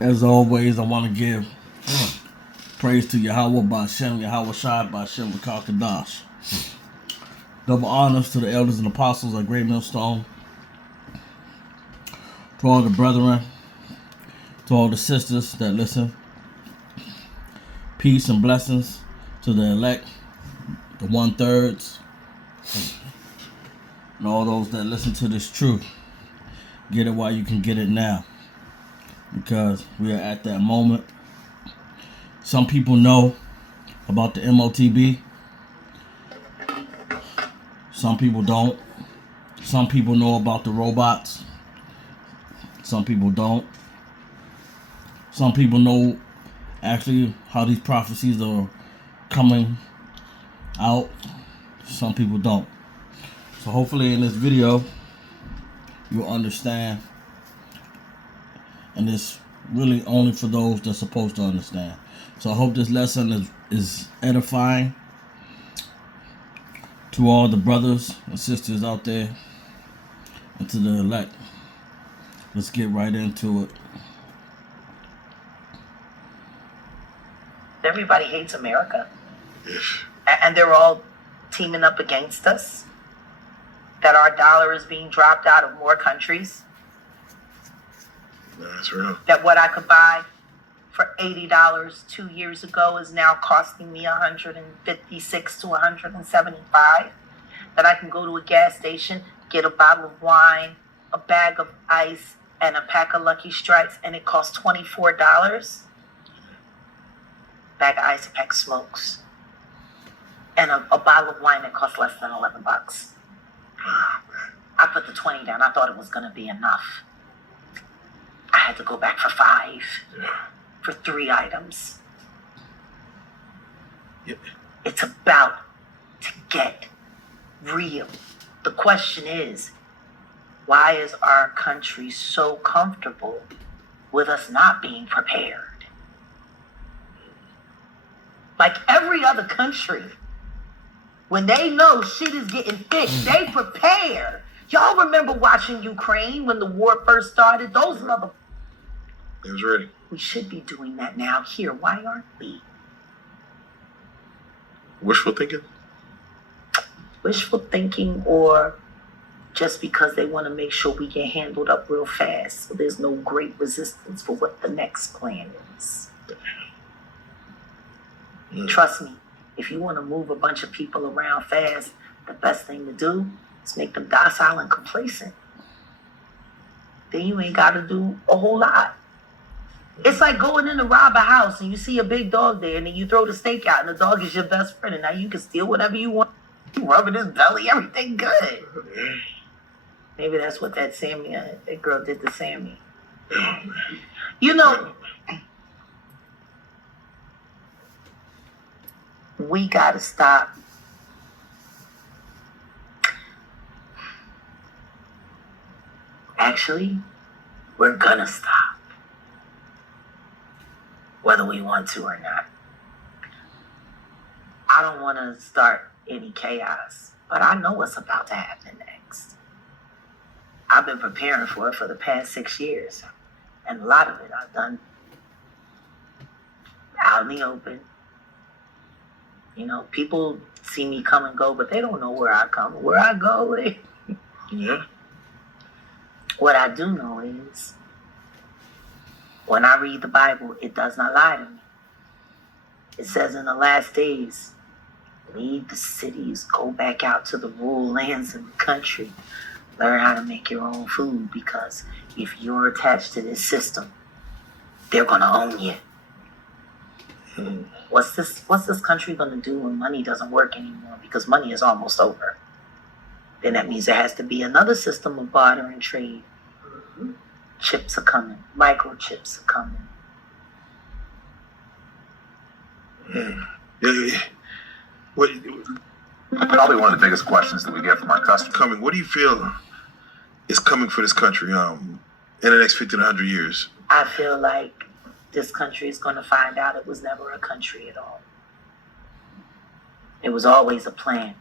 As always, I want to give praise to Yahweh Ba'Shem, Yahweh Shai Ba'Shem Kadash. Double honors to the elders and apostles at Great Millstone, to all the brethren, to all the sisters that listen. Peace and blessings to the elect, the 1/3, and all those that listen to this truth. Get it while you can get it now, because we are at that moment. Some people know about the MOTB. Some people don't. Some people know about the robots. Some people don't. Some people know actually how these prophecies are coming out. Some people don't. So hopefully in this video you'll understand, and it's really only for those that's supposed to understand. So I hope this lesson is edifying to all the brothers and sisters out there and to the elect. Let's get right into it. Everybody hates America, and they're all teaming up against us, that our dollar is being dropped out of more countries. That's real. That what I could buy for $80 2 years ago is now costing me $156 to $175. That I can go to a gas station, get a bottle of wine, a bag of ice, and a pack of Lucky Strikes, and it costs $24. Bag of ice, a pack of smokes, and a bottle of wine that costs less than $11. I put the 20 down. I thought it was going to be enough. I had to go back for 5 for 3 items. It's about to get real. The question is, why is our country so comfortable with us not being prepared? Like every other country, when they know shit is getting fixed, they prepare. Y'all remember watching Ukraine when the war first started? Those mother... It was ready. We should be doing that now here. Why aren't we? Wishful thinking? Wishful thinking, or just because they want to make sure we get handled up real fast so there's no great resistance for what the next plan is. Trust me, if you want to move a bunch of people around fast, the best thing to do is make them docile and complacent. Then you ain't got to do a whole lot. It's like going in to rob a house and you see a big dog there, and then you throw the steak out and the dog is your best friend, and now you can steal whatever you want. You rubbing his belly, everything good. Maybe that's what that girl did to Sammy. You know, we gotta stop actually, we're gonna stop, whether we want to or not. I don't want to start any chaos, but I know what's about to happen next. I've been preparing for it for the past 6 years, and a lot of it I've done out in the open. You know, people see me come and go, but they don't know where I come. Where I go, What I do know is, when I read the Bible, it does not lie to me. It says in the last days, leave the cities, go back out to the rural lands of the country, learn how to make your own food, because if you're attached to this system, they're going to own you. What's this country going to do when money doesn't work anymore? Because money is almost over. Then that means there has to be another system of barter and trade. Chips are coming. Microchips are coming. Probably one of the biggest questions that we get from our customers. What do you feel is coming for this country in the next 50 to 100 years? I feel like this country is going to find out it was never a country at all. It was always a plan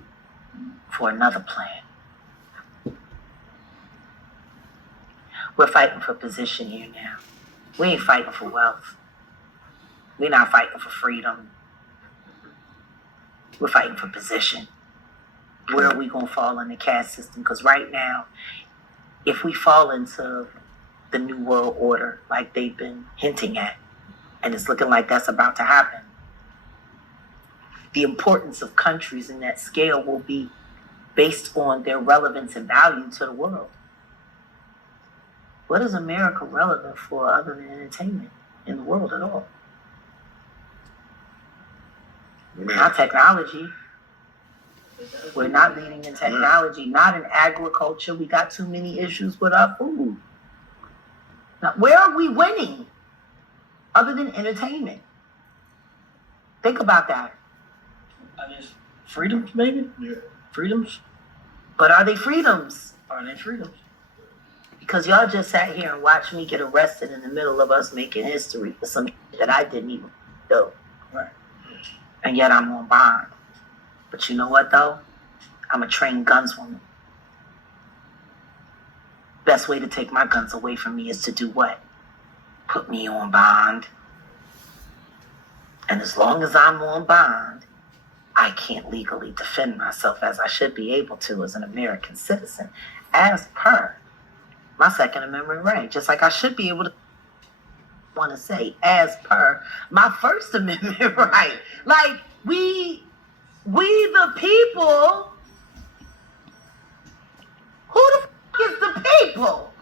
for another plan. We're fighting for position here now. We ain't fighting for wealth. We're not fighting for freedom. We're fighting for position. Where are we going to fall in the caste system? Because right now, if we fall into the New World Order, like they've been hinting at, and it's looking like that's about to happen, the importance of countries in that scale will be based on their relevance and value to the world. What is America relevant for other than entertainment in the world at all? Not technology. We're not leading in technology, not in agriculture. We got too many issues with our food. Now, where are we winning other than entertainment? Think about that. I mean, freedoms, maybe? Yeah. Freedoms? But are they freedoms? Are they freedoms? Because y'all just sat here and watched me get arrested in the middle of us making history for some that I didn't even do. Right. And yet I'm on bond. But you know what, though? I'm a trained gunswoman. Best way to take my guns away from me is to do what? Put me on bond. And as long as I'm on bond, I can't legally defend myself as I should be able to as an American citizen, as per my Second Amendment right. Just like I should be able to want to say, as per my First Amendment right. Like, we the people. Who the is the people?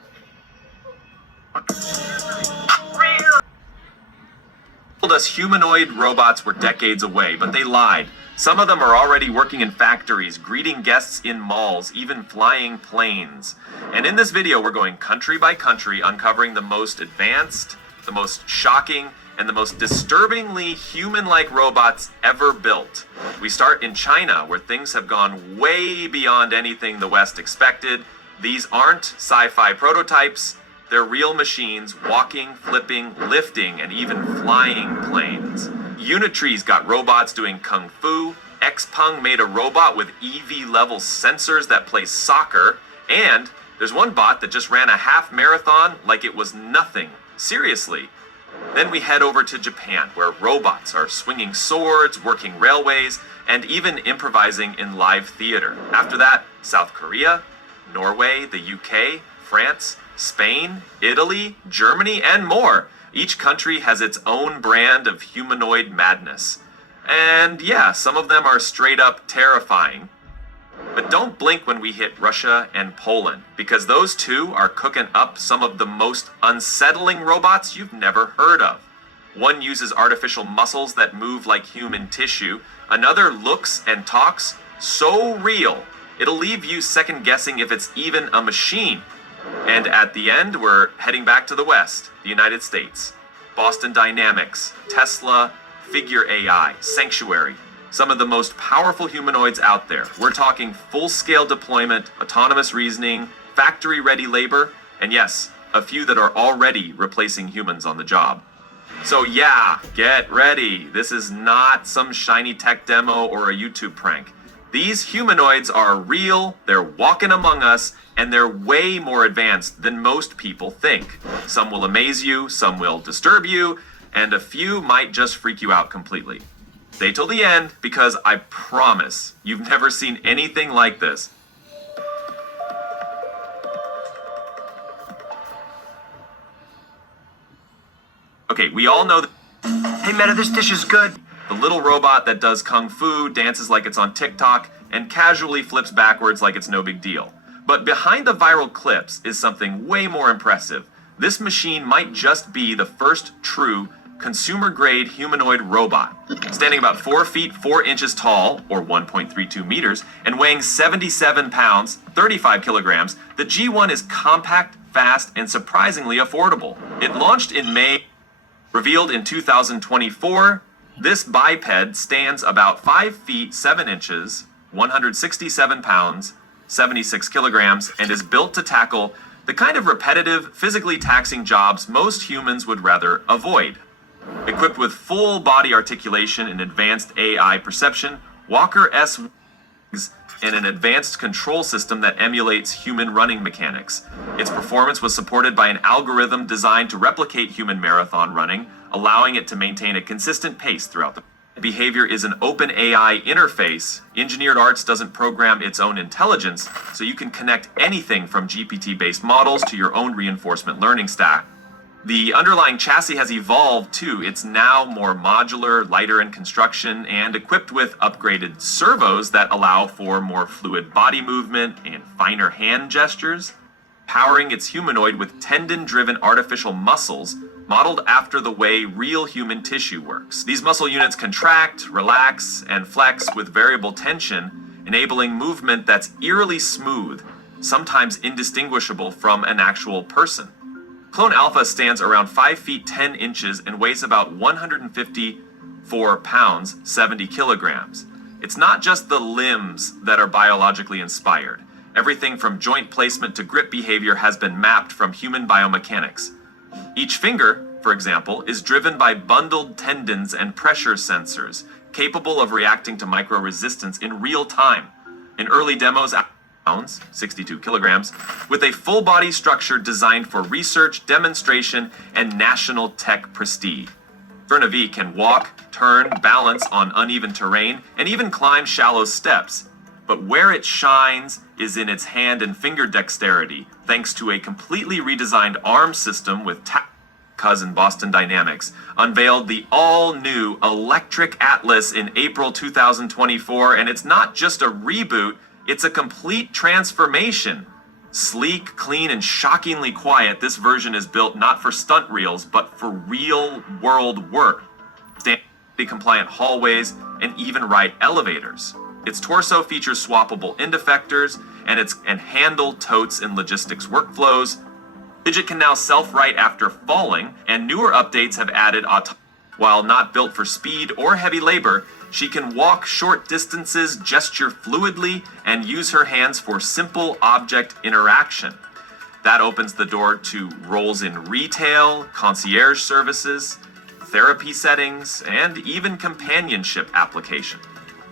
Told us humanoid robots were decades away, but they lied. Some of them are already working in factories, greeting guests in malls, even flying planes. And in this video, we're going country by country, uncovering the most advanced, the most shocking, and the most disturbingly human-like robots ever built. We start in China, where things have gone way beyond anything the West expected. These aren't sci-fi prototypes. They're real machines walking, flipping, lifting, and even flying planes. Unitree's got robots doing kung fu. Xpeng made a robot with EV-level sensors that plays soccer. And there's one bot that just ran a half marathon like it was nothing. Seriously. Then we head over to Japan, where robots are swinging swords, working railways, and even improvising in live theater. After that, South Korea, Norway, the UK, France, Spain, Italy, Germany, and more. Each country has its own brand of humanoid madness. And yeah, some of them are straight up terrifying. But don't blink when we hit Russia and Poland, because those two are cooking up some of the most unsettling robots you've never heard of. One uses artificial muscles that move like human tissue. Another looks and talks so real, it'll leave you second guessing if it's even a machine. And at the end, we're heading back to the West, the United States. Boston Dynamics, Tesla, Figure AI, Sanctuary. Some of the most powerful humanoids out there. We're talking full-scale deployment, autonomous reasoning, factory-ready labor, and yes, a few that are already replacing humans on the job. So yeah, get ready. This is not some shiny tech demo or a YouTube prank. These humanoids are real, they're walking among us, and they're way more advanced than most people think. Some will amaze you, some will disturb you, and a few might just freak you out completely. Stay till the end, because I promise you've never seen anything like this. Okay, we all know that. Hey Meta, this dish is good. The little robot that does kung fu, dances like it's on TikTok, and casually flips backwards like it's no big deal. But behind the viral clips is something way more impressive. This machine might just be the first true consumer-grade humanoid robot. Standing about 4 feet 4 inches tall, or 1.32 meters, and weighing 77 pounds, 35 kilograms, the G1 is compact, fast, and surprisingly affordable. It launched in May, revealed in 2024. This biped stands about 5 feet 7 inches, 167 pounds, 76 kilograms, and is built to tackle the kind of repetitive, physically taxing jobs most humans would rather avoid. Equipped with full body articulation and advanced AI perception, Walker S and an advanced control system that emulates human running mechanics. Its performance was supported by an algorithm designed to replicate human marathon running, allowing it to maintain a consistent pace throughout the behavior is an open AI interface. Engineered Arts doesn't program its own intelligence, so you can connect anything from GPT-based models to your own reinforcement learning stack. The underlying chassis has evolved too. It's now more modular, lighter in construction, and equipped with upgraded servos that allow for more fluid body movement and finer hand gestures, powering its humanoid with tendon-driven artificial muscles modeled after the way real human tissue works. These muscle units contract, relax, and flex with variable tension, enabling movement that's eerily smooth, sometimes indistinguishable from an actual person. Clone Alpha stands around 5 feet 10 inches and weighs about 154 pounds, 70 kilograms. It's not just the limbs that are biologically inspired. Everything from joint placement to grip behavior has been mapped from human biomechanics. Each finger, for example, is driven by bundled tendons and pressure sensors, capable of reacting to micro-resistance in real time. In early demos, pounds, 62 kilograms, with a full body structure designed for research, demonstration, and national tech prestige. Verna can walk, turn, balance on uneven terrain, and even climb shallow steps. But where it shines is in its hand and finger dexterity, thanks to a completely redesigned arm system with cousin Boston Dynamics, unveiled the all-new Electric Atlas in April 2024, and it's not just a reboot, it's a complete transformation. Sleek, clean, and shockingly quiet, this version is built not for stunt reels, but for real-world work. Standard-compliant hallways, and even right elevators. Its torso features swappable end effectors, and handle totes in logistics workflows. Fidget can now self-right after falling, and newer updates have added autonomy. While not built for speed or heavy labor, she can walk short distances, gesture fluidly, and use her hands for simple object interaction. That opens the door to roles in retail, concierge services, therapy settings, and even companionship application.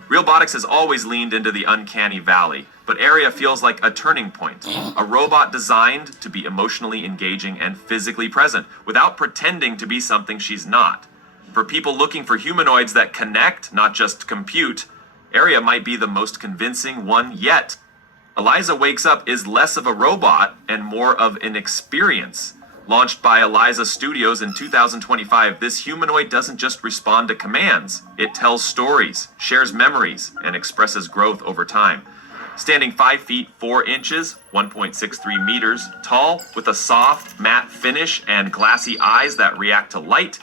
Realbotics has always leaned into the uncanny valley, but Area feels like a turning point. A robot designed to be emotionally engaging and physically present, without pretending to be something she's not. For people looking for humanoids that connect, not just compute, Area might be the most convincing one yet. Eliza Wakes Up is less of a robot and more of an experience. Launched by Eliza Studios in 2025, this humanoid doesn't just respond to commands. It tells stories, shares memories, and expresses growth over time. Standing 5 feet 4 inches, 1.63 meters tall, with a soft, matte finish and glassy eyes that react to light.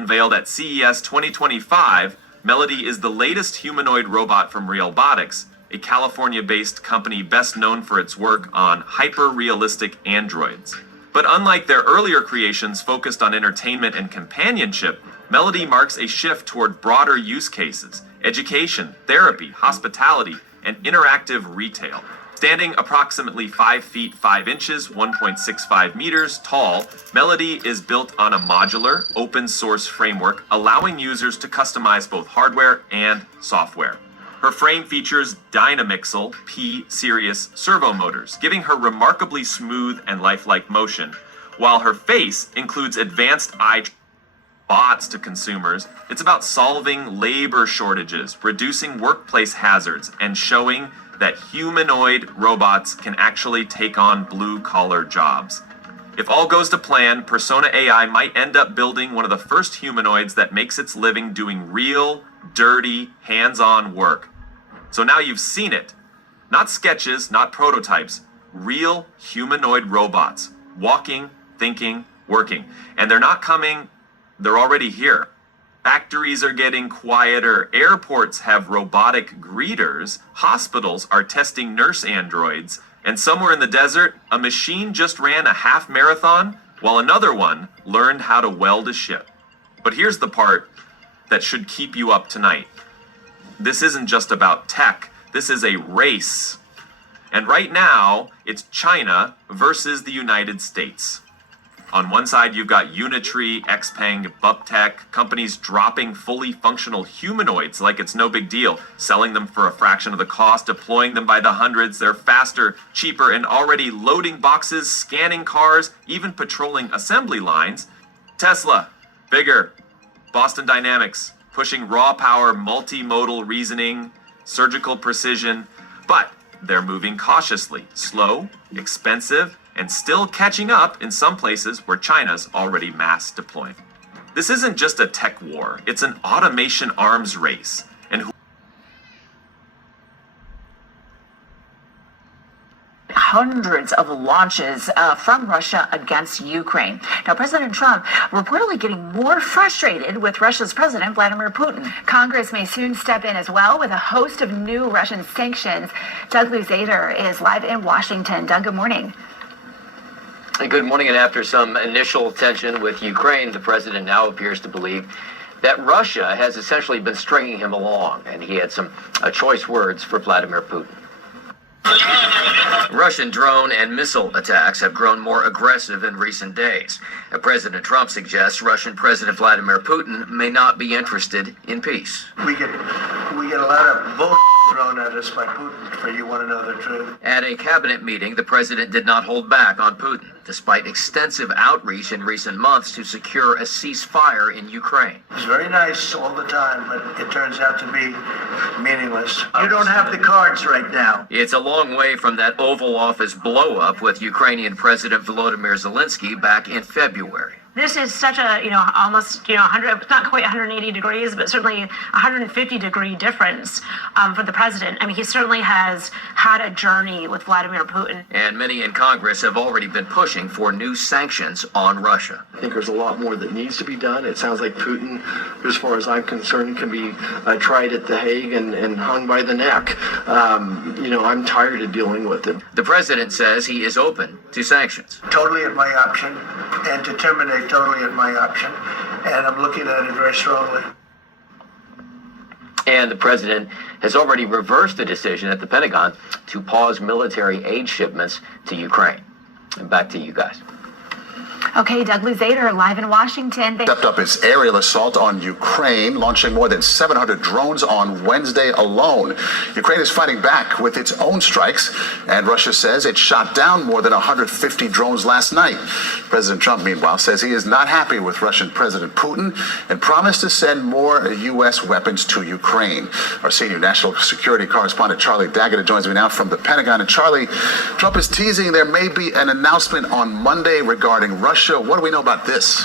Unveiled at CES 2025, Melody is the latest humanoid robot from Realbotics, a California-based company best known for its work on hyper-realistic androids. But unlike their earlier creations focused on entertainment and companionship, Melody marks a shift toward broader use cases: education, therapy, hospitality, and interactive retail. Standing approximately 5 feet 5 inches, 1.65 meters tall, Melody is built on a modular, open-source framework, allowing users to customize both hardware and software. Her frame features Dynamixel P-Series servo motors, giving her remarkably smooth and lifelike motion, while her face includes advanced eye bots to consumers. It's about solving labor shortages, reducing workplace hazards, and showing that humanoid robots can actually take on blue-collar jobs. If all goes to plan, Persona AI might end up building one of the first humanoids that makes its living doing real, dirty, hands-on work. So now you've seen it. Not sketches, not prototypes, real humanoid robots, walking, thinking, working. And they're not coming, they're already here. Factories are getting quieter, airports have robotic greeters, hospitals are testing nurse androids, and somewhere in the desert, a machine just ran a half marathon while another one learned how to weld a ship. But here's the part that should keep you up tonight. This isn't just about tech, this is a race. And right now, it's China versus the United States. On one side, you've got Unitree, Xpeng, Buptec, companies dropping fully functional humanoids like it's no big deal, selling them for a fraction of the cost, deploying them by the hundreds. They're faster, cheaper, and already loading boxes, scanning cars, even patrolling assembly lines. Tesla, bigger. Boston Dynamics, pushing raw power, multimodal reasoning, surgical precision, but they're moving cautiously, slow, expensive, and still catching up in some places where China's already mass deploying. This isn't just a tech war, it's an automation arms race. And hundreds of launches from Russia against Ukraine. Now, President Trump reportedly getting more frustrated with Russia's President Vladimir Putin. Congress may soon step in as well with a host of new Russian sanctions. Doug Luzader is live in Washington. Doug, good morning. Good morning. And after some initial tension with Ukraine, the president now appears to believe that Russia has essentially been stringing him along, and he had some choice words for Vladimir Putin. Russian drone and missile attacks have grown more aggressive in recent days. President Trump suggests Russian President Vladimir Putin may not be interested in peace. We get a lot of bull thrown at us by Putin, for you want to know the truth. At a cabinet meeting, the president did not hold back on Putin, despite extensive outreach in recent months to secure a ceasefire in Ukraine. It's very nice all the time, but it turns out to be meaningless. You don't have the cards right now. It's a long way from that Oval Office blow-up with Ukrainian President Volodymyr Zelensky back in February. This is such a, almost, 100, not quite 180 degrees, but certainly 150 degree difference for the president. I mean, he certainly has had a journey with Vladimir Putin. And many in Congress have already been pushing for new sanctions on Russia. I think there's a lot more that needs to be done. It sounds like Putin, as far as I'm concerned, can be tried at The Hague and hung by the neck. I'm tired of dealing with it. The president says he is open to sanctions. Totally at my option, and to terminate totally at my option, and I'm looking at it very strongly. And the president has already reversed the decision at the Pentagon to pause military aid shipments to Ukraine. And back to you guys. Okay, Doug Luzader, live in Washington. Stepped up its aerial assault on Ukraine, launching more than 700 drones on Wednesday alone. Ukraine is fighting back with its own strikes, and Russia says it shot down more than 150 drones last night. President Trump, meanwhile, says he is not happy with Russian President Putin and promised to send more U.S. weapons to Ukraine. Our senior national security correspondent, Charlie Daggett, joins me now from the Pentagon. And Charlie, Trump is teasing there may be an announcement on Monday regarding Russia. What do we know about this?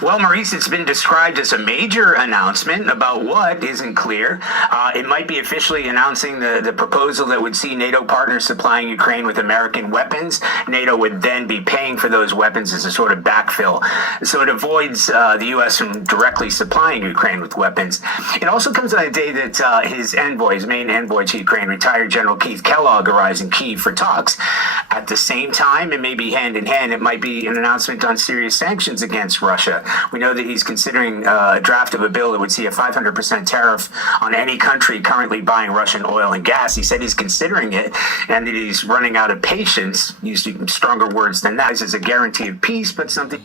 Well, Maurice, it's been described as a major announcement. About what isn't clear. It might be officially announcing the proposal that would see NATO partners supplying Ukraine with American weapons. NATO would then be paying for those weapons as a sort of backfill. So it avoids the U.S. from directly supplying Ukraine with weapons. It also comes on a day that his main envoy to Ukraine, retired General Keith Kellogg, arrives in Kyiv for talks. At the same time, it may be hand in hand, it might be an announcement on serious sanctions against Russia. We know that he's considering a draft of a bill that would see a 500% tariff on any country currently buying Russian oil and gas. He said he's considering it and that he's running out of patience, using stronger words than that, as a guarantee of peace, but something.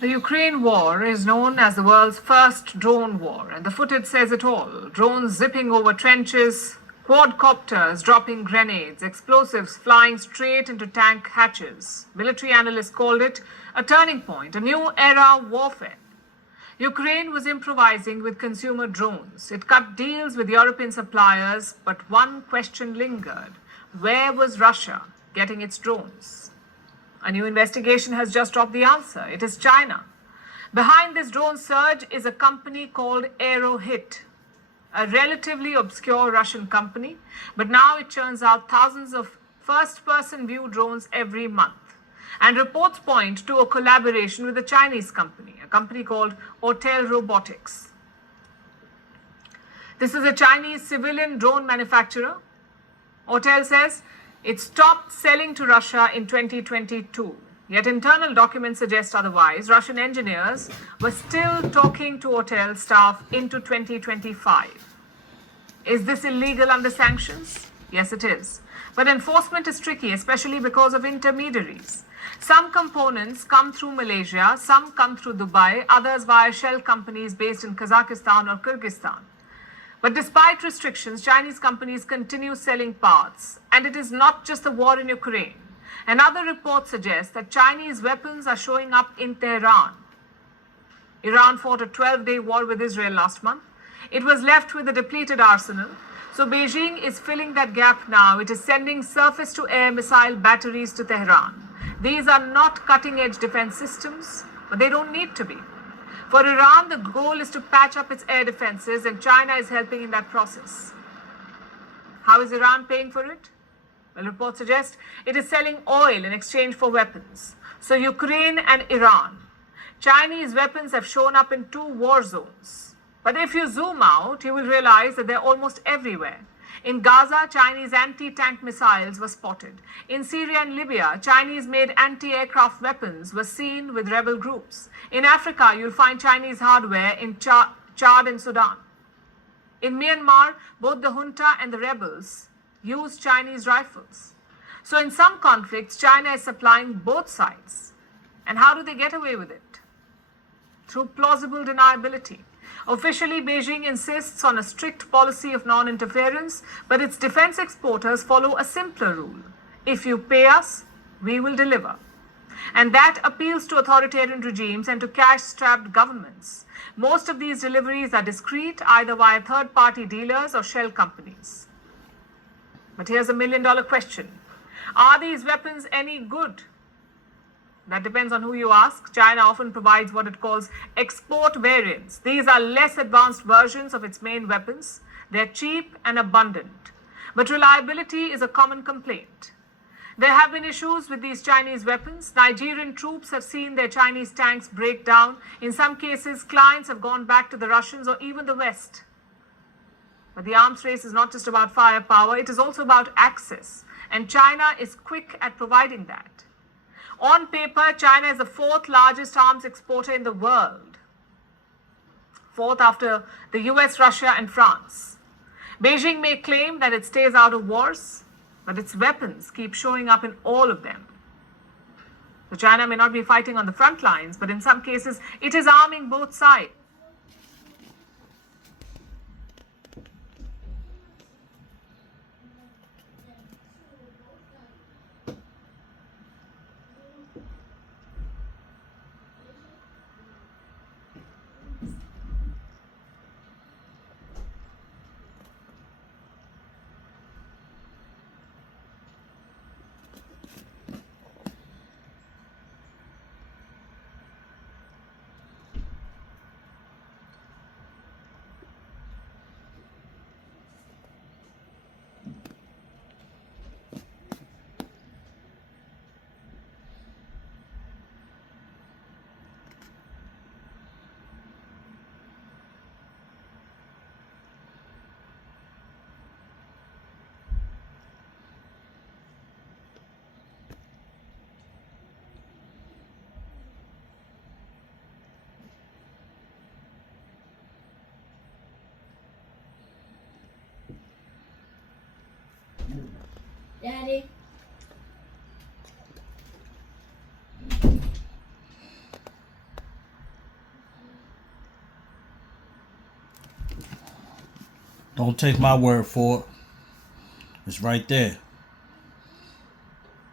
The Ukraine war is known as the world's first drone war, and the footage says it all. Drones zipping over trenches, quadcopters dropping grenades, explosives flying straight into tank hatches. Military analysts called it a turning point, a new era of warfare. Ukraine was improvising with consumer drones. It cut deals with European suppliers, but one question lingered. Where was Russia getting its drones? A new investigation has just dropped the answer. It is China. Behind this drone surge is a company called Aerohit, a relatively obscure Russian company, but now it churns out thousands of first-person view drones every month. And reports point to a collaboration with a Chinese company, a company called Hotel Robotics. This is a Chinese civilian drone manufacturer. Hotel says it stopped selling to Russia in 2022. Yet internal documents suggest otherwise. Russian engineers were still talking to Hotel staff into 2025. Is this illegal under sanctions? Yes, it is. But enforcement is tricky, especially because of intermediaries. Some components come through Malaysia, some come through Dubai, others via shell companies based in Kazakhstan or Kyrgyzstan. But despite restrictions, Chinese companies continue selling parts. And it is not just the war in Ukraine. Another report suggests that Chinese weapons are showing up in Tehran. Iran fought a 12-day war with Israel last month. It was left with a depleted arsenal. So Beijing is filling that gap now. It is sending surface-to-air missile batteries to Tehran. These are not cutting-edge defense systems, but they don't need to be. For Iran, the goal is to patch up its air defenses, and China is helping in that process. How is Iran paying for it? Well, reports suggest it is selling oil in exchange for weapons. So Ukraine and Iran. Chinese weapons have shown up in 2 war zones. But if you zoom out, you will realize that they're almost everywhere. In Gaza, Chinese anti-tank missiles were spotted. In Syria and Libya, Chinese-made anti-aircraft weapons were seen with rebel groups. In Africa, you'll find Chinese hardware in Chad and Sudan. In Myanmar, both the junta and the rebels use Chinese rifles. So in some conflicts, China is supplying both sides. And how do they get away with it? Through plausible deniability. Officially, Beijing insists on a strict policy of non-interference, but its defense exporters follow a simpler rule. If you pay us, we will deliver. And that appeals to authoritarian regimes and to cash-strapped governments. Most of these deliveries are discreet, either via third-party dealers or shell companies. But here's a million-dollar question. Are these weapons any good? That depends on who you ask. China often provides what it calls export variants. These are less advanced versions of its main weapons. They're cheap and abundant. But reliability is a common complaint. There have been issues with these Chinese weapons. Nigerian troops have seen their Chinese tanks break down. In some cases, clients have gone back to the Russians or even the West. But the arms race is not just about firepower, it is also about access. And China is quick at providing that. On paper, China is the 4th largest arms exporter in the world. 4th after the US, Russia, and France. Beijing may claim that it stays out of wars, but its weapons keep showing up in all of them. So China may not be fighting on the front lines, but in some cases, it is arming both sides. Daddy. Don't take my word for it. It's right there.